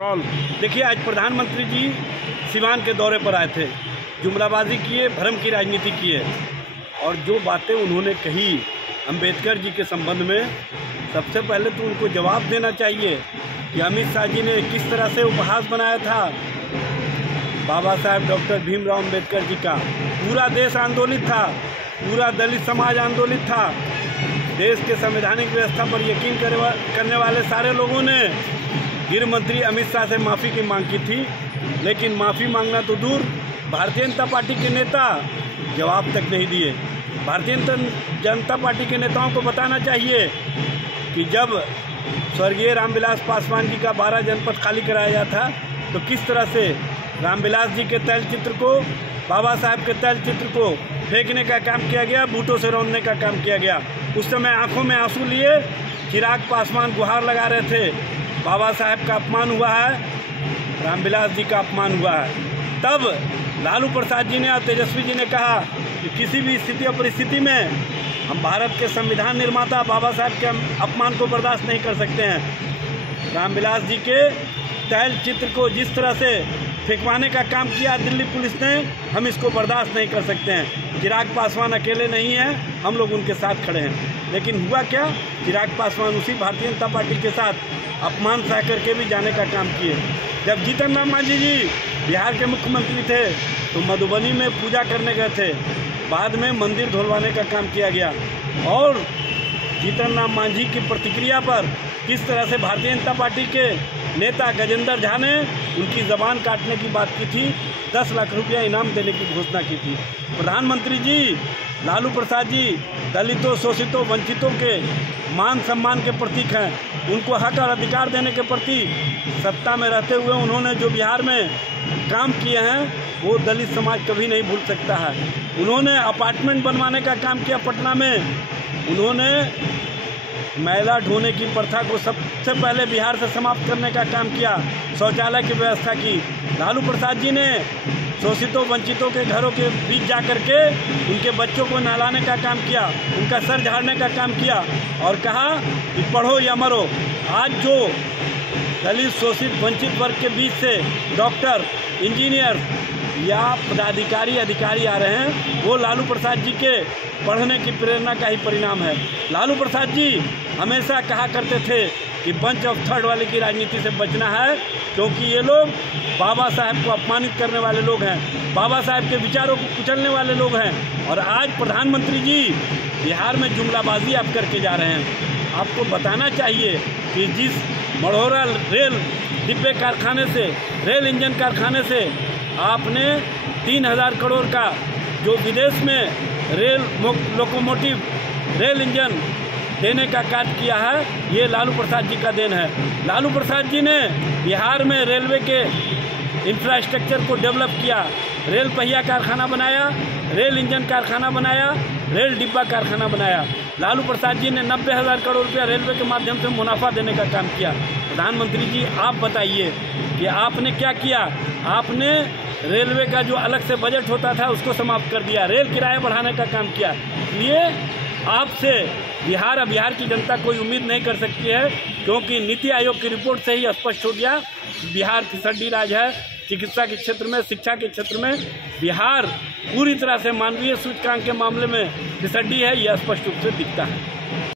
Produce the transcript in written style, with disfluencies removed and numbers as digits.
देखिए, आज प्रधानमंत्री जी सिवान के दौरे पर आए थे, जुमलाबाजी किए, भ्रम की राजनीति किए और जो बातें उन्होंने कही अंबेडकर जी के संबंध में, सबसे पहले तो उनको जवाब देना चाहिए कि अमित शाह जी ने किस तरह से उपहास बनाया था बाबा साहब डॉक्टर भीमराव अंबेडकर जी का। पूरा देश आंदोलित था, पूरा दलित समाज आंदोलित था। देश के संवैधानिक व्यवस्था पर यकीन करने वाले सारे लोगों ने गृह मंत्री अमित शाह से माफ़ी की मांग की थी, लेकिन माफ़ी मांगना तो दूर, भारतीय जनता पार्टी के नेता जवाब तक नहीं दिए। भारतीय जनता पार्टी के नेताओं को बताना चाहिए कि जब स्वर्गीय रामविलास पासवान जी का 12 जनपद खाली कराया गया था तो किस तरह से रामविलास जी के तैलचित्र को, बाबा साहब के तैलचित्र को फेंकने का काम किया गया, बूटों से रौंदने का काम किया गया। उस समय आंखों में आंसू लिए चिराग पासवान गुहार लगा रहे थे, बाबा साहब का अपमान हुआ है, रामविलास जी का अपमान हुआ है। तब लालू प्रसाद जी ने और तेजस्वी जी ने कहा कि किसी भी स्थिति और परिस्थिति में हम भारत के संविधान निर्माता बाबा साहब के अपमान को बर्दाश्त नहीं कर सकते हैं। रामविलास जी के तैल चित्र को जिस तरह से फेंकवाने का काम किया दिल्ली पुलिस ने, हम इसको बर्दाश्त नहीं कर सकते हैं। चिराग पासवान अकेले नहीं हैं, हम लोग उनके साथ खड़े हैं। लेकिन हुआ क्या, चिराग पासवान उसी भारतीय जनता पार्टी के साथ अपमान सह करके भी जाने का काम किए। जब जीतन राम मांझी जी बिहार के मुख्यमंत्री थे तो मधुबनी में पूजा करने गए थे, बाद में मंदिर धुलवाने का काम किया गया। और जीतन राम मांझी की प्रतिक्रिया पर किस तरह से भारतीय जनता पार्टी के नेता गजेंद्र झा ने उनकी ज़बान काटने की बात की थी, 10 लाख रुपया इनाम देने की घोषणा की थी। प्रधानमंत्री जी लालू प्रसाद जी दलितों, शोषितों, वंचितों के मान सम्मान के प्रतीक हैं। उनको हक और अधिकार देने के प्रति सत्ता में रहते हुए उन्होंने जो बिहार में काम किए हैं वो दलित समाज कभी नहीं भूल सकता है। उन्होंने अपार्टमेंट बनवाने का काम किया पटना में, उन्होंने मैला ढोने की प्रथा को सबसे पहले बिहार से समाप्त करने का काम किया, शौचालय की व्यवस्था की। लालू प्रसाद जी ने शोषितों, वंचितों के घरों के बीच जा कर के उनके बच्चों को नहलाने का काम किया, उनका सर झाड़ने का काम किया और कहा कि पढ़ो या मरो। आज जो दलित, शोषित, वंचित वर्ग के बीच से डॉक्टर, इंजीनियर या पदाधिकारी, अधिकारी आ रहे हैं, वो लालू प्रसाद जी के पढ़ने की प्रेरणा का ही परिणाम है। लालू प्रसाद जी हमेशा कहा करते थे कि बंच ऑफ थर्ड वाले की राजनीति से बचना है, क्योंकि ये लोग बाबा साहब को अपमानित करने वाले लोग हैं, बाबा साहब के विचारों को कुचलने वाले लोग हैं। और आज प्रधानमंत्री जी बिहार में जुमलाबाजी आप करके जा रहे हैं। आपको बताना चाहिए कि जिस मढ़ौरा रेल डिब्बे कारखाने से, रेल इंजन कारखाने से आपने 3000 करोड़ का जो विदेश में रेल लोकोमोटिव, रेल इंजन देने का कार्य किया है, ये लालू प्रसाद जी का देन है। लालू प्रसाद जी ने बिहार में रेलवे के इंफ्रास्ट्रक्चर को डेवलप किया, रेल पहिया कारखाना बनाया, रेल इंजन कारखाना बनाया, रेल डिब्बा कारखाना बनाया। लालू प्रसाद जी ने 90,000 करोड़ रुपया रेलवे के माध्यम से मुनाफा देने का काम किया। प्रधानमंत्री जी आप बताइए कि आपने क्या किया। आपने रेलवे का जो अलग से बजट होता था उसको समाप्त कर दिया, रेल किराया बढ़ाने का काम किया। इसलिए आपसे बिहार की जनता कोई उम्मीद नहीं कर सकती है, क्योंकि नीति आयोग की रिपोर्ट से ही स्पष्ट हो गया बिहार फिसड्डी राज है। चिकित्सा के क्षेत्र में, शिक्षा के क्षेत्र में बिहार पूरी तरह से मानवीय सूचकांक के मामले में फिसड्डी है, यह स्पष्ट रूप से दिखता है।